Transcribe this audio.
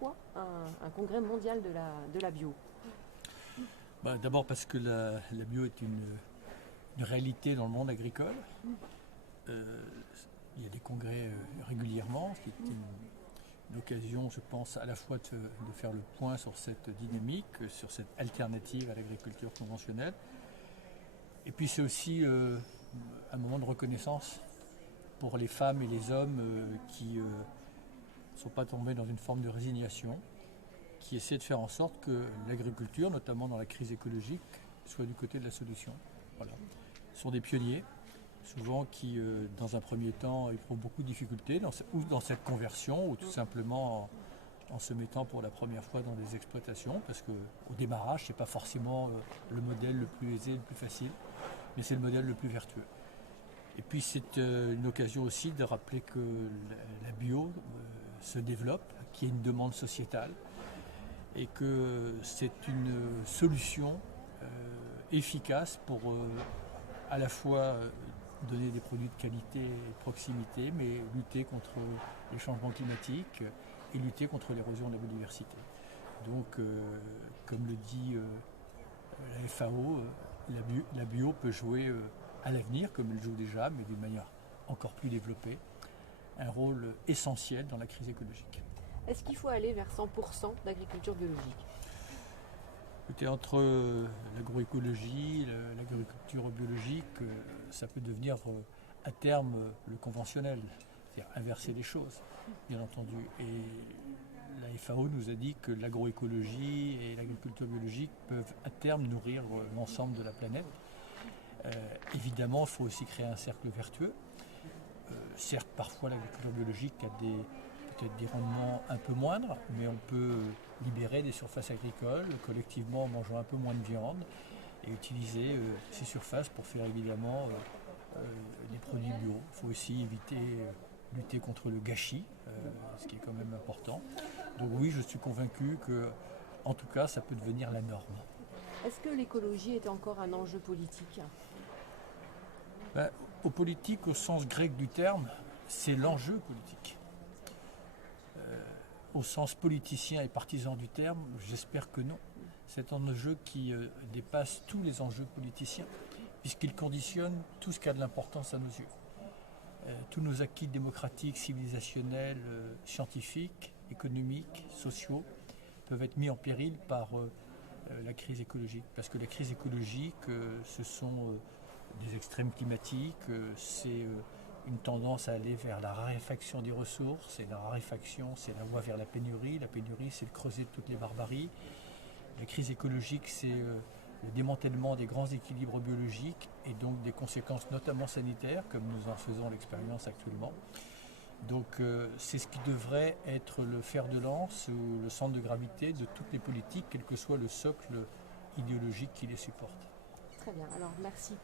pourquoi un congrès mondial de la bio? D'abord parce que la bio est une réalité dans le monde agricole. Il y a des congrès régulièrement, ce qui est une occasion, je pense, à la fois de faire le point sur cette dynamique, sur cette alternative à l'agriculture conventionnelle. Et puis c'est aussi un moment de reconnaissance pour les femmes et les hommes qui ne sont pas tombés dans une forme de résignation, qui essaient de faire en sorte que l'agriculture, notamment dans la crise écologique, soit du côté de la solution. Voilà. Ce sont des pionniers, souvent qui, dans un premier temps, éprouvent beaucoup de difficultés, ou dans cette conversion, ou tout simplement en se mettant pour la première fois dans des exploitations, parce qu'au démarrage, ce n'est pas forcément le modèle le plus aisé, le plus facile, mais c'est le modèle le plus vertueux. Et puis c'est une occasion aussi de rappeler que la bio se développe, qu'il y a une demande sociétale, et que c'est une solution efficace pour à la fois donner des produits de qualité et de proximité, mais lutter contre les changements climatiques et lutter contre l'érosion de la biodiversité. Donc, comme le dit la FAO, la bio peut jouer à l'avenir, comme elle joue déjà, mais d'une manière encore plus développée, un rôle essentiel dans la crise écologique. Est-ce qu'il faut aller vers 100% d'agriculture biologique? Écoutez, entre l'agroécologie, l'agriculture biologique, ça peut devenir à terme le conventionnel, c'est-à-dire inverser les choses, bien entendu. Et la FAO nous a dit que l'agroécologie et l'agriculture biologique peuvent à terme nourrir l'ensemble de la planète. Évidemment, il faut aussi créer un cercle vertueux. Certes, parfois l'agriculture biologique a peut-être des rendements un peu moindres, mais on peut libérer des surfaces agricoles collectivement en mangeant un peu moins de viande et utiliser ces surfaces pour faire évidemment des produits bio. Il faut aussi lutter contre le gâchis, ce qui est quand même important. Donc oui, je suis convaincu que, en tout cas, ça peut devenir la norme. Est-ce que l'écologie est encore un enjeu politique? Au politique, au sens grec du terme, c'est l'enjeu politique. Au sens politicien et partisan du terme, j'espère que non. C'est un enjeu qui dépasse tous les enjeux politiciens, puisqu'il conditionne tout ce qui a de l'importance à nos yeux. Tous nos acquis démocratiques, civilisationnels, scientifiques, économiques, sociaux, peuvent être mis en péril par la crise écologique. Parce que la crise écologique, ce sont des extrêmes climatiques, c'est une tendance à aller vers la raréfaction des ressources, et la raréfaction, c'est la voie vers la pénurie, c'est le creuset de toutes les barbaries. La crise écologique, c'est le démantèlement des grands équilibres biologiques et donc des conséquences notamment sanitaires, comme nous en faisons l'expérience actuellement. Donc c'est ce qui devrait être le fer de lance ou le centre de gravité de toutes les politiques, quel que soit le socle idéologique qui les supporte. Très bien, alors merci.